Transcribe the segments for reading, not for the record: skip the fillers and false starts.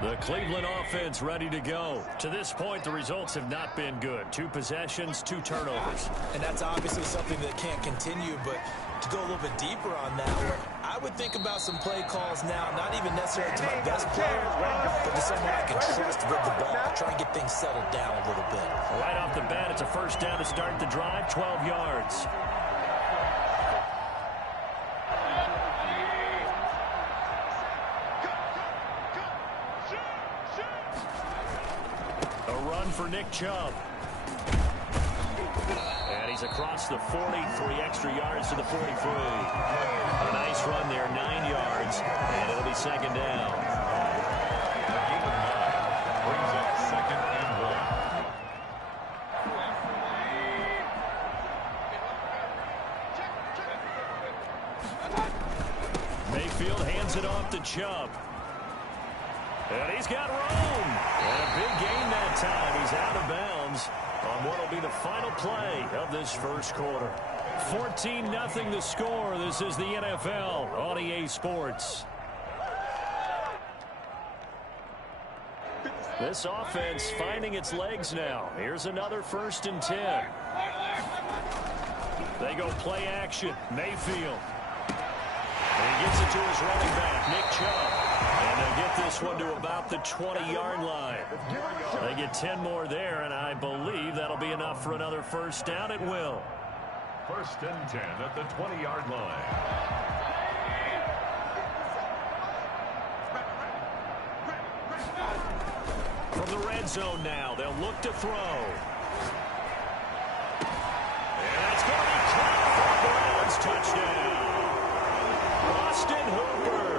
The Cleveland offense ready to go. To this point, the results have not been good. 2 possessions, 2 turnovers. And that's obviously something that can't continue, but to go a little bit deeper on that one, I would think about some play calls now, not even necessarily to my best player, but to someone I can trust with the ball, try and get things settled down a little bit. Right off the bat, it's a first down to start the drive, 12 yards. For Nick Chubb. And he's across the 40, 3 extra yards to the 43. A nice run there, 9 yards, and it'll be second down. Brings up second and 1. Mayfield hands it off to Chubb. And he's got room. And a big gain that time. He's out of bounds on what will be the final play of this first quarter. 14-0 the score. This is the NFL on EA Sports. This offense finding its legs now. Here's another 1st and 10. They go play action. Mayfield. And he gets it to his running back, Nick Chubb. And they'll get this one to about the 20-yard line. They get 10 more there, and I believe that'll be enough for another first down. It will. 1st and 10 at the 20-yard line. From the red zone now, they'll look to throw. And that's going to be caught for a Browns touchdown. Austin Hooper,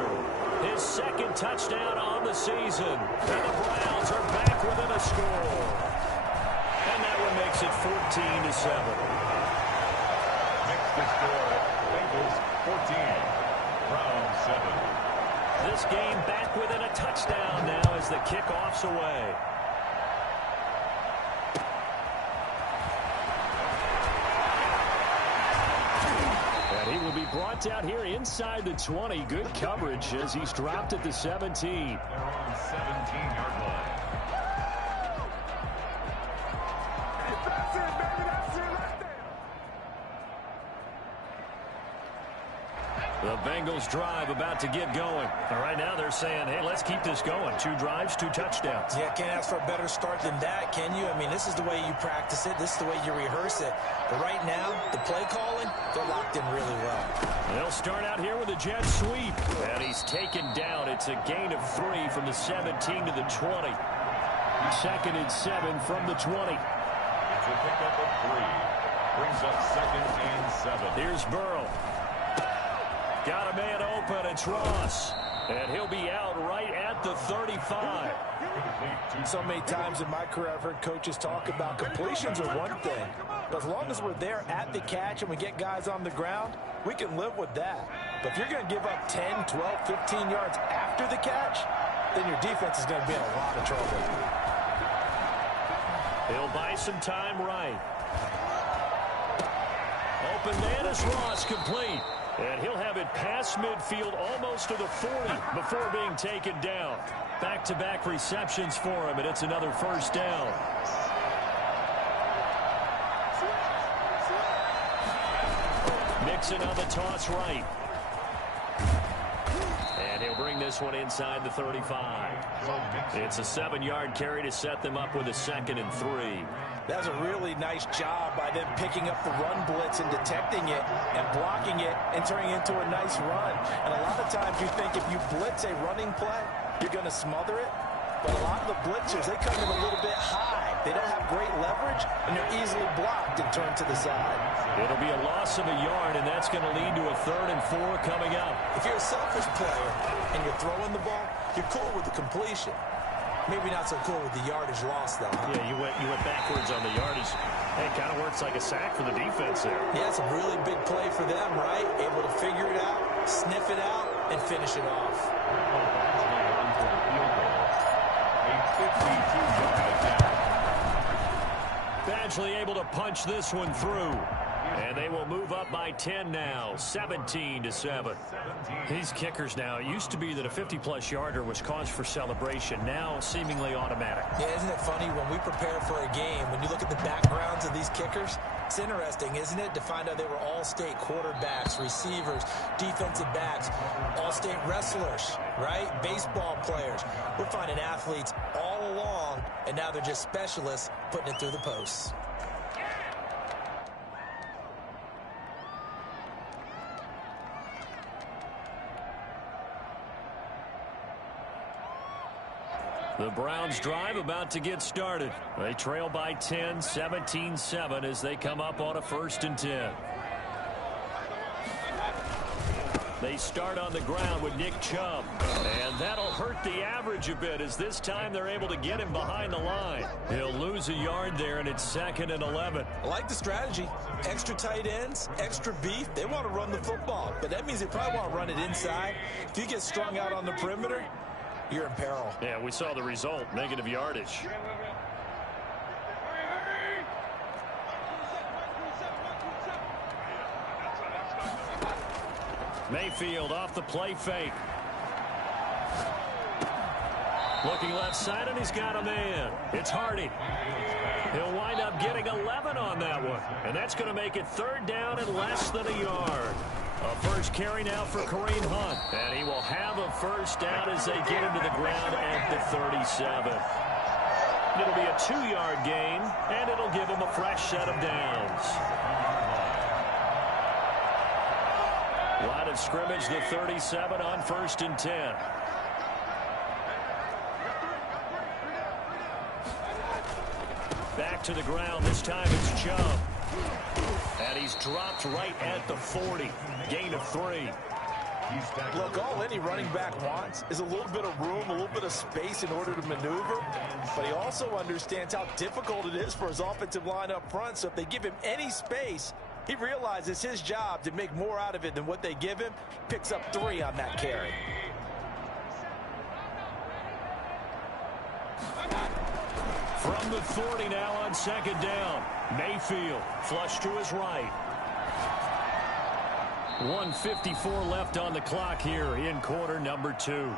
his 2nd touchdown on the season. And the Browns are back within a score. And that one makes it 14-7. Makes the score, Bengals 14, Browns 7. This game back within a touchdown now as the kickoff's away. And he will be brought down here inside the 20. Good coverage as he's dropped at the 17. They're on 17-yard line. That's it, baby. That's it right there. The Bengals drive about to get going. And right now they're saying, hey, let's keep this going. 2 drives, 2 touchdowns. Yeah, can't ask for a better start than that, can you? I mean, this is the way you practice it. This is the way you rehearse it. But right now, the play calling, they're locked in really well. They'll start out here with a jet sweep. And he's taken down. It's a gain of 3 from the 17 to the 20. 2nd and 7 from the 20. It's a pickup of 3. Brings up 2nd and 7. Here's Burrow. Got a man open. It's Ross. And he'll be out right at the 35. So many times in my career, I've heard coaches talk about completions are one thing. But as long as we're there at the catch and we get guys on the ground, we can live with that. But if you're going to give up 10, 12, 15 yards after the catch, then your defense is going to be in a lot of trouble. He'll buy some time right. Open man is Ross, complete. And he'll have it past midfield almost to the 40 before being taken down. Back-to-back receptions for him, and it's another first down. Mixon on the toss right. And he'll bring this one inside the 35. It's a 7-yard carry to set them up with a 2nd and 3. That's a really nice job by them picking up the run blitz and detecting it and blocking it and turning it into a nice run. And a lot of times you think if you blitz a running play, you're going to smother it. But a lot of the blitzers, they come in a little bit high. They don't have great leverage, and they're easily blocked and turned to the side. It'll be a loss of a yard, and that's going to lead to a 3rd and 4 coming up. If you're a selfish player and you're throwing the ball, you're cool with the completion. Maybe not so cool with the yardage loss, though. Huh? Yeah, you went backwards on the yardage. Hey, it kind of works like a sack for the defense there. Yeah, it's a really big play for them, right? Able to figure it out, sniff it out, and finish it off. Badgley able to punch this one through. And they will move up by 10 now, 17-7. These kickers now, it used to be that a 50-plus yarder was cause for celebration. Now seemingly automatic. Yeah, isn't it funny when we prepare for a game, when you look at the backgrounds of these kickers, it's interesting, isn't it, to find out they were all-state quarterbacks, receivers, defensive backs, all-state wrestlers, right? Baseball players. We're finding athletes all along, and now they're just specialists putting it through the posts. The Browns drive about to get started. They trail by 10, 17-7 as they come up on a 1st and 10. They start on the ground with Nick Chubb. And that'll hurt the average a bit as this time they're able to get him behind the line. He'll lose a yard there, and it's 2nd and 11. I like the strategy. Extra tight ends, extra beef. They want to run the football, but that means they probably want to run it inside. If you get strung out on the perimeter, you're in peril. Yeah, we saw the result, negative yardage. Mayfield off the play fake. Looking left side, and he's got a man. It's Hardy. He'll wind up getting 11 on that one. And that's going to make it 3rd down and less than a yard. A first carry now for Kareem Hunt. And he will have a 1st down as they get him to the ground at the 37. It'll be a 2-yard gain, and it'll give him a fresh set of downs. Line of scrimmage, the 37 on 1st and 10. Back to the ground. This time it's Chubb. And he's dropped right at the 40. Gain of 3. Look, all any running back wants is a little bit of room, a little bit of space in order to maneuver. But he also understands how difficult it is for his offensive line up front. So if they give him any space, he realizes his job to make more out of it than what they give him. Picks up 3 on that carry. From the 40 now on 2nd down. Mayfield flush to his right. 1:54 left on the clock here in quarter number 2.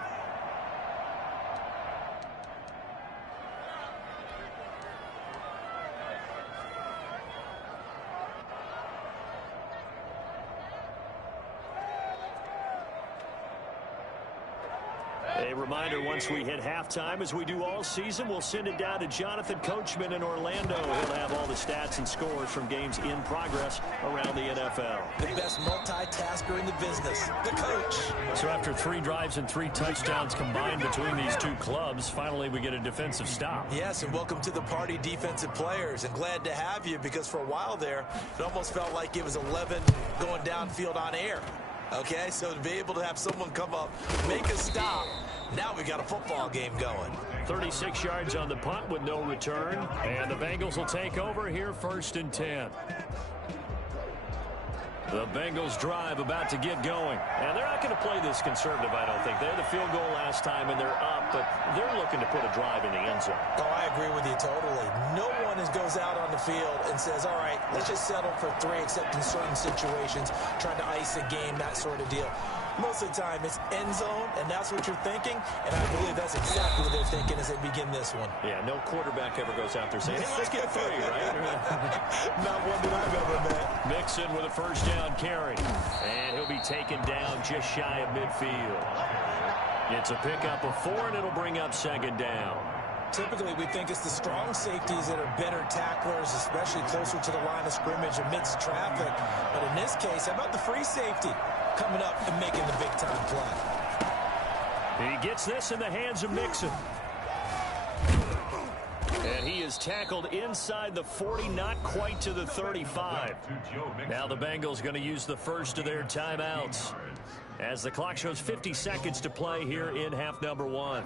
A reminder, once we hit halftime, as we do all season, we'll send it down to Jonathan Coachman in Orlando. He'll have all the stats and scores from games in progress around the NFL. The best multitasker in the business, the coach. So after 3 drives and 3 touchdowns combined between these two clubs, finally we get a defensive stop. Yes, and welcome to the party, defensive players. And glad to have you, because for a while there, it almost felt like it was 11 going downfield on air. Okay, so to be able to have someone come up, make a stop, now we got a football game going. 36 yards on the punt with no return, and the Bengals will take over here 1st and 10. The Bengals drive about to get going. And they're not going to play this conservative, I don't think. They had the field goal last time, and they're up, but they're looking to put a drive in the end zone. Oh, I agree with you totally. No one goes out on the field and says, all right, let's just settle for 3, except in certain situations, trying to ice a game, that sort of deal. Most of the time, it's end zone, and that's what you're thinking, and I believe that's exactly what they're thinking as they begin this one. Yeah, no quarterback ever goes out there saying, hey, let's get 3, right? Not one that I've ever met. Mixon with a 1st down carry, and he'll be taken down just shy of midfield. It's a pickup of 4, and it'll bring up 2nd down. Typically, we think it's the strong safeties that are better tacklers, especially closer to the line of scrimmage amidst traffic. But in this case, how about the free safety coming up and making the big-time play? He gets this in the hands of Mixon. And he is tackled inside the 40, not quite to the 35. Now the Bengals going to use the first of their timeouts as the clock shows 50 seconds to play here in half number 1.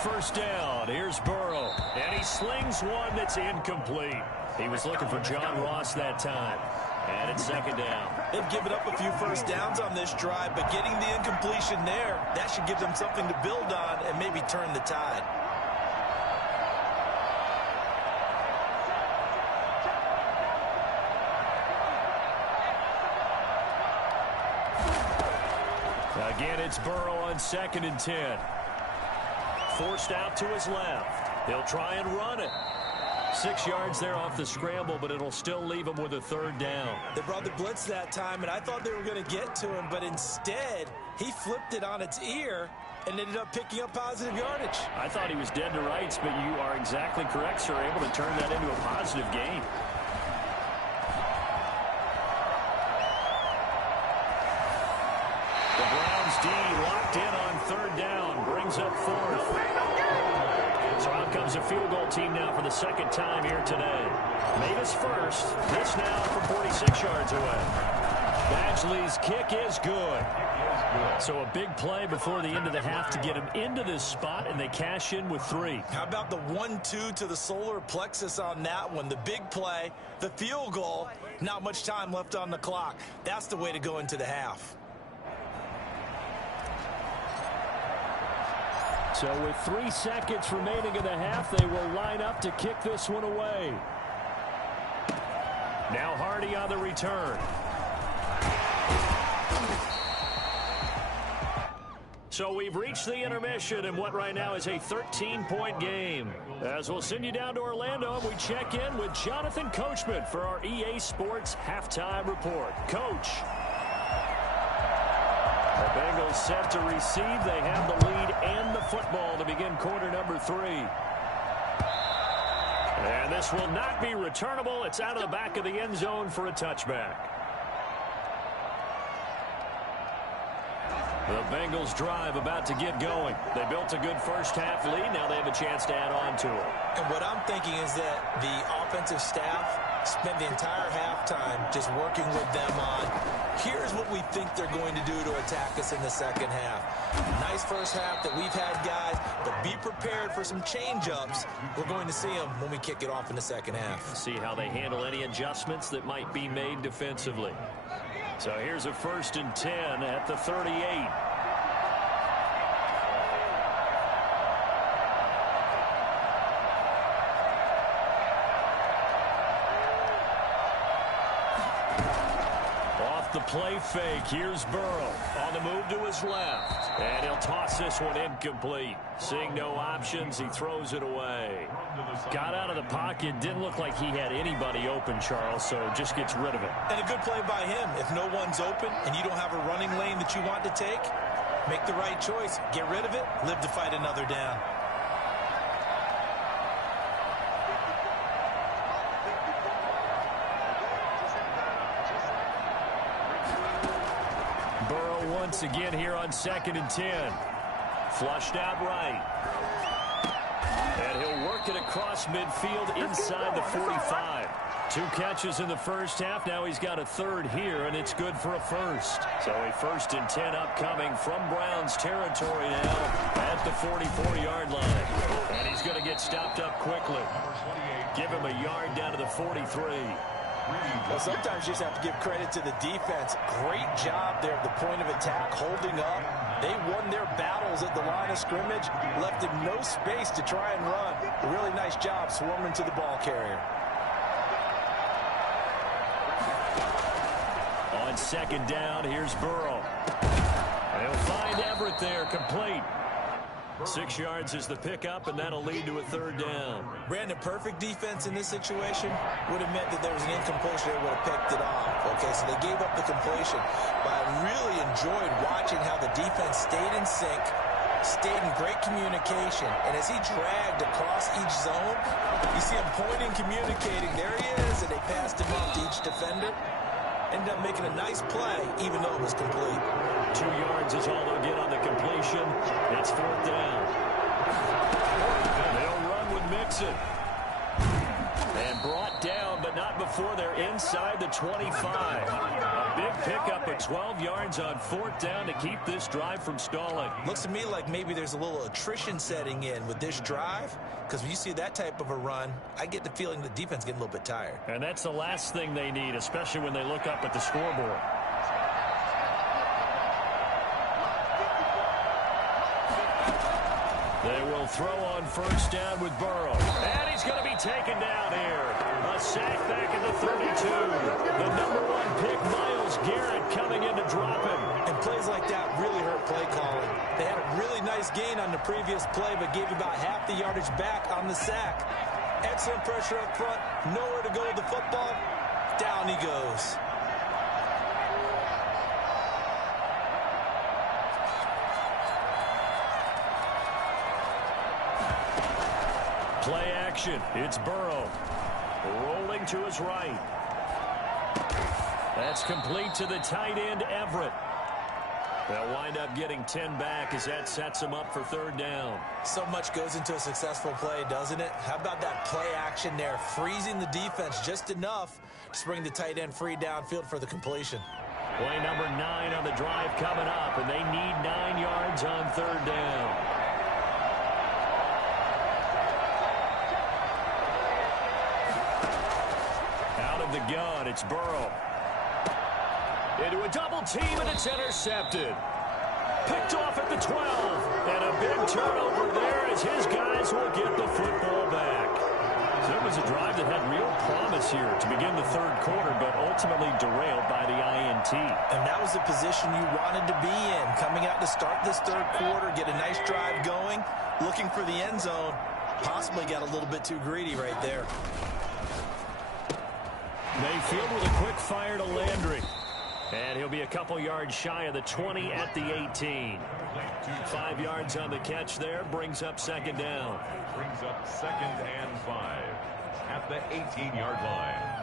First down, here's Burrow, and he slings one that's incomplete. He was looking for John Ross that time. And it's second down. They've given up a few first downs on this drive, but getting the incompletion there, that should give them something to build on and maybe turn the tide. Again, it's Burrow on 2nd and 10. Forced out to his left. He'll try and run it. 6 yards there off the scramble, but it'll still leave him with a 3rd down. They brought the blitz that time, and I thought they were going to get to him, but instead, he flipped it on its ear and ended up picking up positive yardage. I thought he was dead to rights, but you are exactly correct, sir. Able to turn that into a positive gain. The Browns D locked in on 3rd down. Brings up 4th. So out comes a field goal team now for the 2nd time here today. Made his first. This now from 46 yards away. Badgley's kick is good. So a big play before the end of the half to get him into this spot, and they cash in with 3. How about the 1-2 to the solar plexus on that one? The big play, the field goal, not much time left on the clock. That's the way to go into the half. So with 3 seconds remaining in the half, they will line up to kick this one away. Now Hardy on the return. So we've reached the intermission in what right now is a 13-point game. As we'll send you down to Orlando, and we check in with Jonathan Coachman for our EA Sports Halftime Report. Coach. The Bengals set to receive. They have the lead and the football to begin quarter number 3. And this will not be returnable. It's out of the back of the end zone for a touchback. The Bengals drive about to get going. They built a good first half lead. Now they have a chance to add on to it. And what I'm thinking is that the offensive staff spent the entire halftime just working with them on, here's what we think they're going to do to attack us in the second half. Nice first half that we've had, guys, but be prepared for some change-ups. We're going to see them when we kick it off in the second half. See how they handle any adjustments that might be made defensively. So here's a 1st and 10 at the 38. The play fake. Here's Burrow on the move to his left. And he'll toss this one incomplete. Seeing no options, he throws it away. Got out of the pocket. Didn't look like he had anybody open, Charles, so just gets rid of it. And a good play by him. If no one's open and you don't have a running lane that you want to take, make the right choice. Get rid of it. Live to fight another down. Once again here on 2nd and 10. Flushed out right. And he'll work it across midfield inside the 45. 2 catches in the first half. Now he's got a 3rd here, and it's good for a 1st. So a 1st and 10 upcoming from Browns territory now at the 44-yard line. And he's going to get stopped up quickly. Give him a yard down to the 43. Well, sometimes you just have to give credit to the defense. Great job there at the point of attack, holding up. They won their battles at the line of scrimmage, left him no space to try and run. A really nice job swarming to the ball carrier. On 2nd down, here's Burrow. They'll find Everett there, complete. 6 yards is the pickup, and that'll lead to a 3rd down. Brandon, perfect defense in this situation would have meant that there was an incompletion. They would have picked it off. Okay, so they gave up the completion. But I really enjoyed watching how the defense stayed in sync, stayed in great communication. And as he dragged across each zone, you see him pointing, communicating. There he is, and they passed him off to each defender. Ended up making a nice play, even though it was complete. 2 yards is all they'll get on the completion. It's 4th down. And they'll run with Mixon. And brought down, but not before before they're inside the 25. A big pickup of 12 yards on 4th down to keep this drive from stalling. Looks to me like maybe there's a little attrition setting in with this drive, because when you see that type of a run, I get the feeling the defense getting a little bit tired. And that's the last thing they need, especially when they look up at the scoreboard. They will throw on 1st down with Burrow. And he's going to be taken down here. A sack back at the 32. The #1 pick, Myles Garrett, coming in to drop him. And plays like that really hurt play calling. They had a really nice gain on the previous play, but gave you about half the yardage back on the sack. Excellent pressure up front. Nowhere to go with the football. Down he goes. Play action. It's Burrow. Rolling to his right. That's complete to the tight end, Everett. They'll wind up getting 10 back as that sets him up for 3rd down. So much goes into a successful play, doesn't it? How about that play action there? Freezing the defense just enough to bring the tight end free downfield for the completion. Play number 9 on the drive coming up, and they need 9 yards on 3rd down. The gun, it's Burrow. Into a double team, and it's intercepted. Picked off at the 12. And a big turnover there as his guys will get the football back. So it was a drive that had real promise here to begin the 3rd quarter, but ultimately derailed by the INT. And that was the position you wanted to be in. Coming out to start this 3rd quarter, get a nice drive going, looking for the end zone. Possibly got a little bit too greedy right there. Mayfield with a quick fire to Landry. And he'll be a couple yards shy of the 20 at the 18. 5 yards on the catch there. Brings up 2nd down. Brings up 2nd and 5 at the 18-yard line.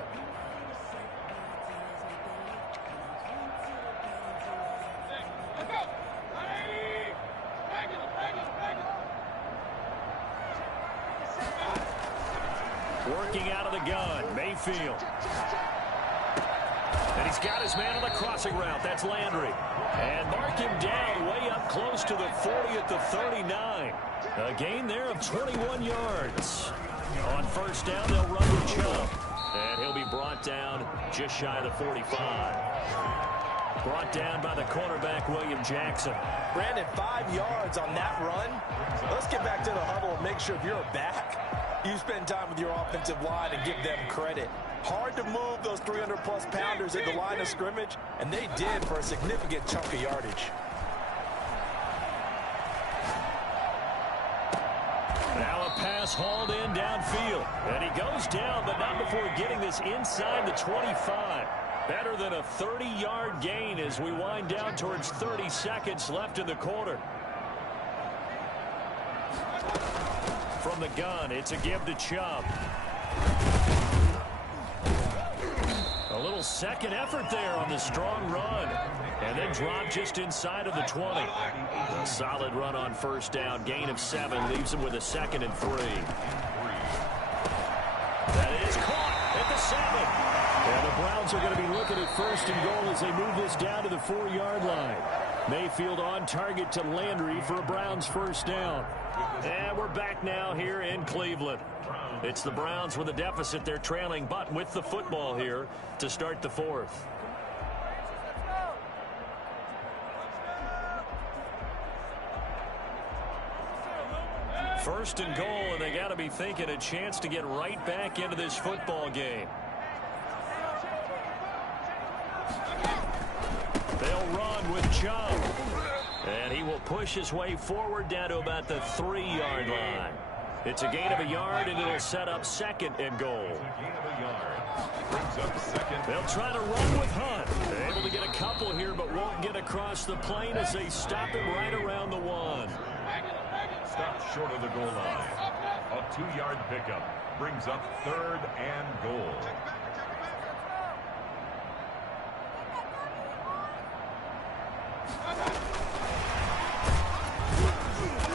Working out of the gun, Mayfield. And he's got his man on the crossing route. That's Landry. And mark him down way up close to the 40 at the 39. A gain there of 21 yards. On 1st down, they'll run with Chubb. And he'll be brought down just shy of the 45. Brought down by the cornerback, William Jackson. Brandon, 5 yards on that run. Let's get back to the huddle and make sure if you're a back, you spend time with your offensive line and give them credit. Hard to move those 300-plus pounders at the line of scrimmage, and they did for a significant chunk of yardage. Now a pass hauled in downfield. And he goes down, but not before getting this inside the 25. Better than a 30-yard gain as we wind down towards 30 seconds left in the quarter. From the gun, it's a give to Chubb. A little second effort there on the strong run. And then drop just inside of the 20. A solid run on 1st down. Gain of 7 leaves him with a 2nd and 3. That is caught at the 7. And the Browns are going to be looking at 1st and goal as they move this down to the 4-yard line. Mayfield on target to Landry for a Browns 1st down. And we're back now here in Cleveland. It's the Browns with a deficit. They're trailing, but with the football here to start the 4th. First and goal, and they got to be thinking a chance to get right back into this football game. They'll run with Chubb. And he will push his way forward down to about the 3-yard line. It's a gain of a yard, and it'll set up 2nd and goal. They'll try to run with Hunt. They're able to get a couple here, but won't get across the plane as they stop it right around the 1. Stopped short of the goal line. A 2-yard pickup brings up 3rd and goal.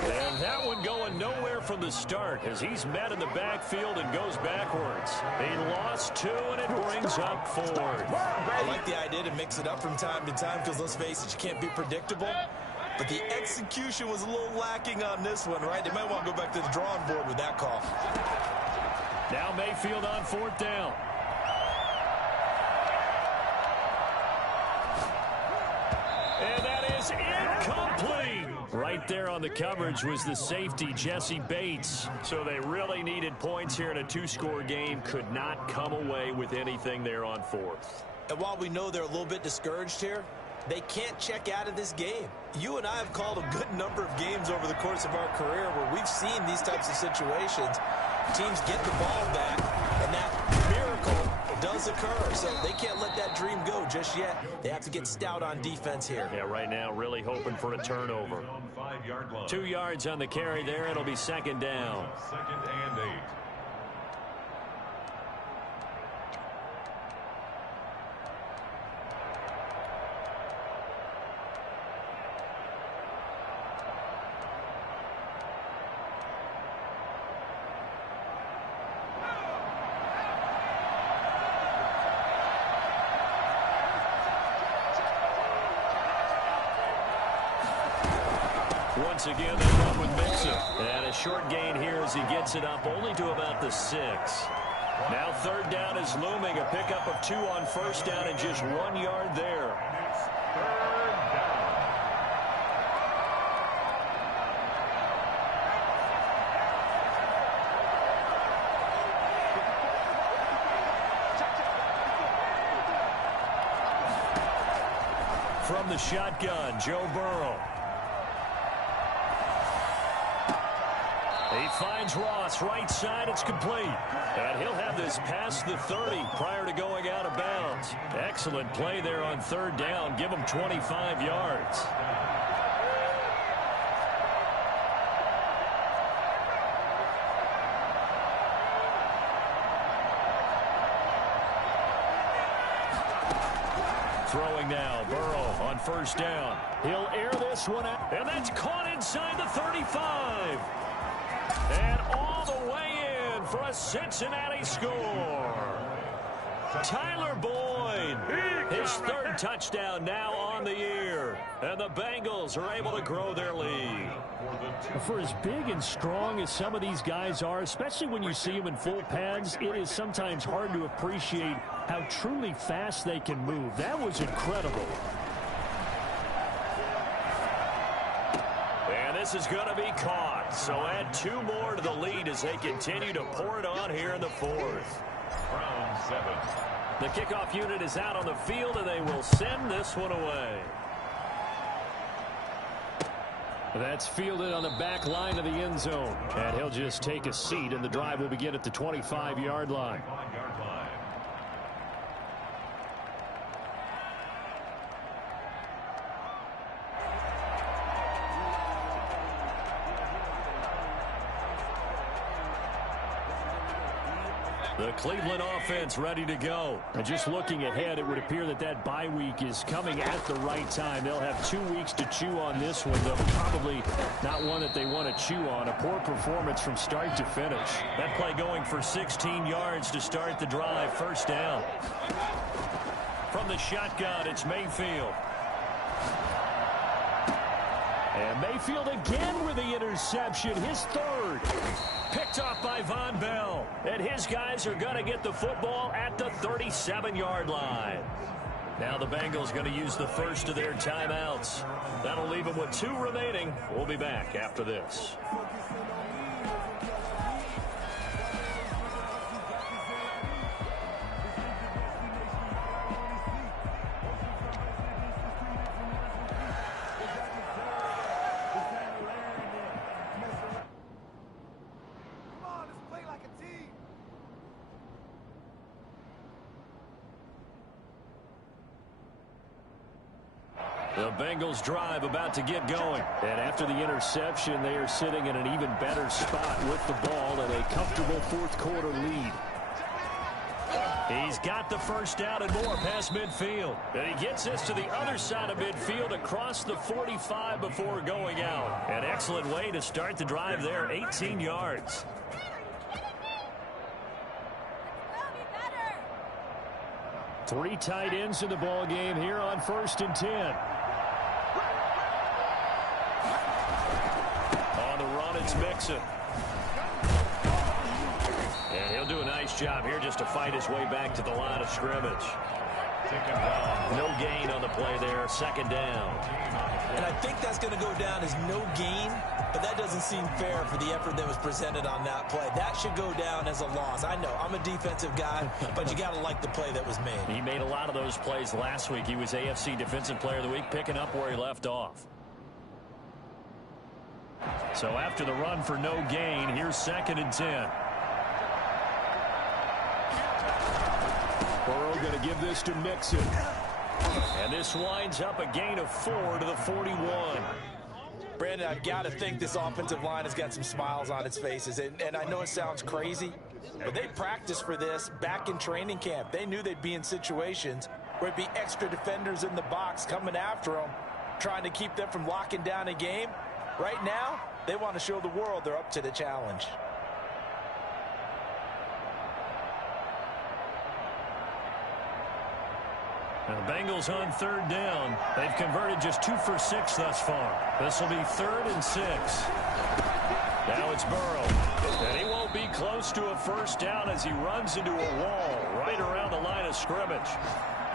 And that one going nowhere for from the start as he's met in the backfield and goes backwards. He lost 2, and it brings up 4. I like the idea to mix it up from time to time because, let's face it, you can't be predictable. But the execution was a little lacking on this one, right? They might want to go back to the drawing board with that call. Now Mayfield on 4th down. And that is incomplete. Right there on the coverage was the safety, Jesse Bates. So they really needed points here in a 2-score game. Could not come away with anything there on 4th. And while we know they're a little bit discouraged here, they can't check out of this game. You and I have called a good number of games over the course of our career where we've seen these types of situations. Teams get the ball back, and that miracle does occur. So they can't let that dream go just yet. They have to get stout on defense here. Yeah, right now really hoping for a turnover. 2 yards on the carry there. It'll be 2nd down. 2nd and 8. Once again, they run with Mixon. And a short gain here as he gets it up only to about the 6. Now 3rd down is looming. A pickup of 2 on 1st down and just 1 yard there. It's 3rd down. From the shotgun, Joe Burrow. He finds Ross, right side, it's complete. And he'll have this past the 30 prior to going out of bounds. Excellent play there on 3rd down. Give him 25 yards. Throwing now, Burrow on 1st down. He'll air this one out, and that's caught inside the 35. And all the way in for a Cincinnati score. Tyler Boyd, his 3rd touchdown now on the year. And the Bengals are able to grow their lead. For as big and strong as some of these guys are, especially when you see them in full pads, it is sometimes hard to appreciate how truly fast they can move. That was incredible. And this is going to be caught. So add 2 more to the lead as they continue to pour it on here in the 4th. Round 7. The kickoff unit is out on the field, and they will send this one away. That's fielded on the back line of the end zone. And he'll just take a seat, and the drive will begin at the 25-yard line. The Cleveland offense ready to go. And just looking ahead, it would appear that that bye week is coming at the right time. They'll have 2 weeks to chew on this one, though probably not one that they want to chew on. A poor performance from start to finish. That play going for 16 yards to start the drive. 1st down. From the shotgun, it's Mayfield. And Mayfield again with the interception, his 3rd. Picked off by Von Bell. And his guys are going to get the football at the 37-yard line. Now the Bengals going to use the first of their timeouts. That'll leave them with 2 remaining. We'll be back after this. The Bengals drive about to get going. And after the interception, they are sitting in an even better spot with the ball and a comfortable 4th quarter lead. He's got the first down and more past midfield. And he gets this to the other side of midfield across the 45 before going out. An excellent way to start the drive there, 18 yards. Three tight ends in the ball game here on 1st and 10. On the run, it's Mixon. And he'll do a nice job here just to fight his way back to the line of scrimmage. No gain on the play there, 2nd down. And I think that's going to go down as no gain, but that doesn't seem fair for the effort that was presented on that play. That should go down as a loss. I know, I'm a defensive guy, but you got to like the play that was made. He made a lot of those plays last week. He was AFC Defensive Player of the Week, picking up where he left off. So after the run for no gain, here's 2nd and 10. Burrow going to give this to Mixon. And this winds up a gain of 4 to the 41. Brandon, I've got to think this offensive line has got some smiles on its faces. And I know it sounds crazy, but they practiced for this back in training camp. They knew they'd be in situations where it'd be extra defenders in the box coming after them, trying to keep them from locking down a game. Right now, they want to show the world they're up to the challenge. Now the Bengals on 3rd down. They've converted just 2 for 6 thus far. This will be 3rd and 6. Now it's Burrow. And he won't be close to a first down as he runs into a wall right around the line of scrimmage.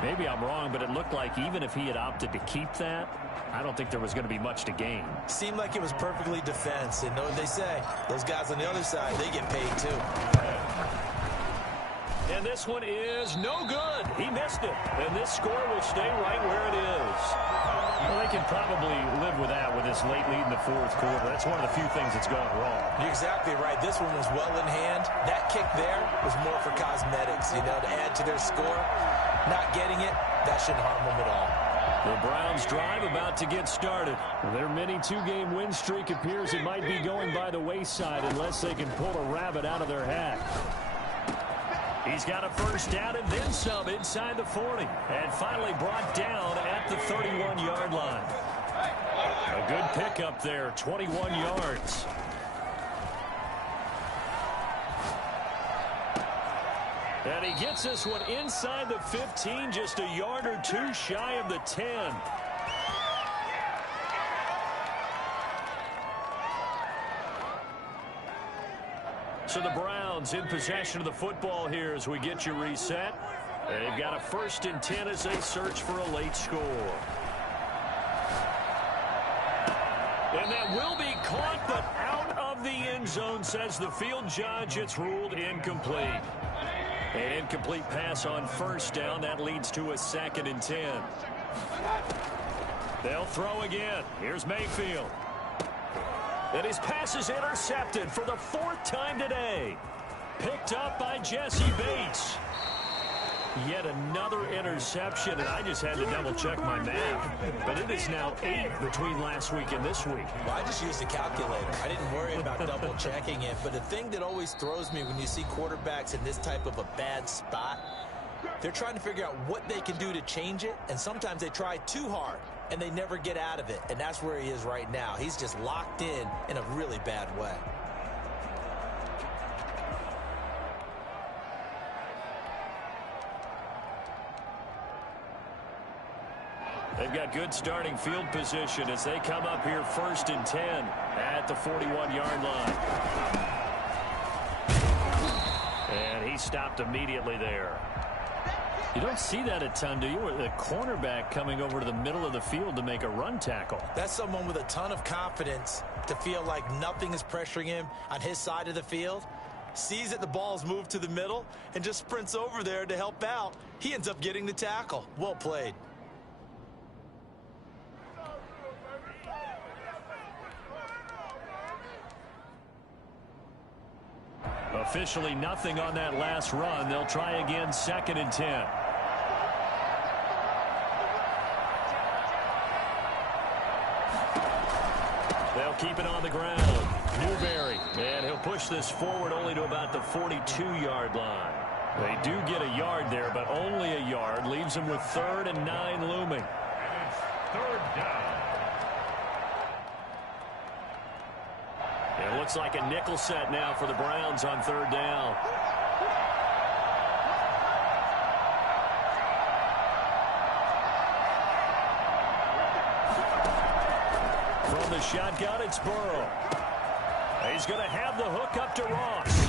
Maybe I'm wrong, but it looked like even if he had opted to keep that, I don't think there was going to be much to gain. Seemed like it was perfectly defense. And know what they say? Those guys on the other side, they get paid too. And this one is no good. He missed it. And this score will stay right where it is. Well, they can probably live with that with this late lead in the 4th quarter. That's one of the few things that's gone wrong. You're exactly right. This one was well in hand. That kick there was more for cosmetics, you know, to add to their score. Not getting it, that shouldn't harm them at all. The Browns drive about to get started. Their mini 2-game win streak appears it might be going by the wayside unless they can pull a rabbit out of their hat. He's got a first down and then some inside the 40. And finally brought down at the 31-yard line. A good pickup there, 21 yards. And he gets this one inside the 15, just a yard or 2 shy of the 10. So the Browns in possession of the football here as we get you reset. They've got a 1st and 10 as they search for a late score. And that will be caught, but out of the end zone, says the field judge. It's ruled incomplete. An incomplete pass on first down. That leads to a 2nd and 10. They'll throw again. Here's Mayfield. And his pass is intercepted for the 4th time today. Picked up by Jesse Bates. Yet another interception, and I just had to double-check my math. But it is now 8 between last week and this week. Well, I just used a calculator. I didn't worry about double-checking it. But the thing that always throws me when you see quarterbacks in this type of a bad spot, they're trying to figure out what they can do to change it, and sometimes they try too hard, and they never get out of it. And that's where he is right now. He's just locked in a really bad way. They've got good starting field position as they come up here 1st and 10 at the 41-yard line. And he stopped immediately there. You don't see that a ton, do you? The cornerback coming over to the middle of the field to make a run tackle. That's someone with a ton of confidence to feel like nothing is pressuring him on his side of the field. Sees that the ball's moved to the middle and just sprints over there to help out. He ends up getting the tackle. Well played. Officially nothing on that last run. They'll try again 2nd and 10. They'll keep it on the ground. Newberry, and he'll push this forward only to about the 42-yard line. They do get a yard there, but only a yard. Leaves them with 3rd and 9 looming. And it's 3rd down. It looks like a nickel set now for the Browns on 3rd down. From the shotgun, it's Burrow. He's going to have the hook up to Ross.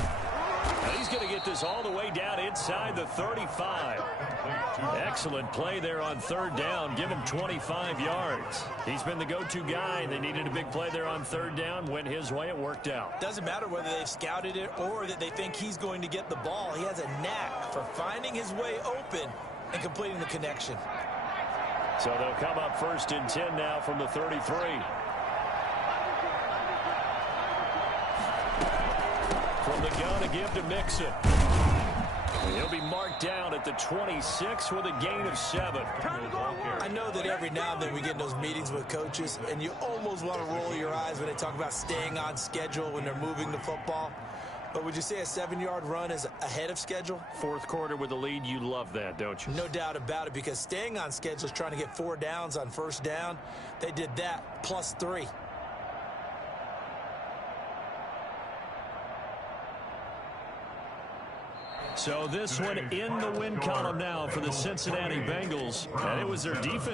And he's going to get this all the way down inside the 35. Excellent play there on 3rd down. Give him 25 yards. He's been the go-to guy. They needed a big play there on 3rd down. Went his way. It worked out. Doesn't matter whether they've scouted it or that they think he's going to get the ball. He has a knack for finding his way open and completing the connection. So they'll come up 1st and 10 now from the 33. From the gun, a give to Mixon. He'll be marked down at the 26 with a gain of 7. I know that every now and then we get in those meetings with coaches, and you almost want to roll your eyes when they talk about staying on schedule when they're moving the football. But would you say a 7-yard run is ahead of schedule? 4th quarter with a lead, you love that, don't you? No doubt about it, because staying on schedule is trying to get 4 downs on 1st down. They did that plus 3. So this one in the win column now for the Cincinnati Bengals. And it was their defense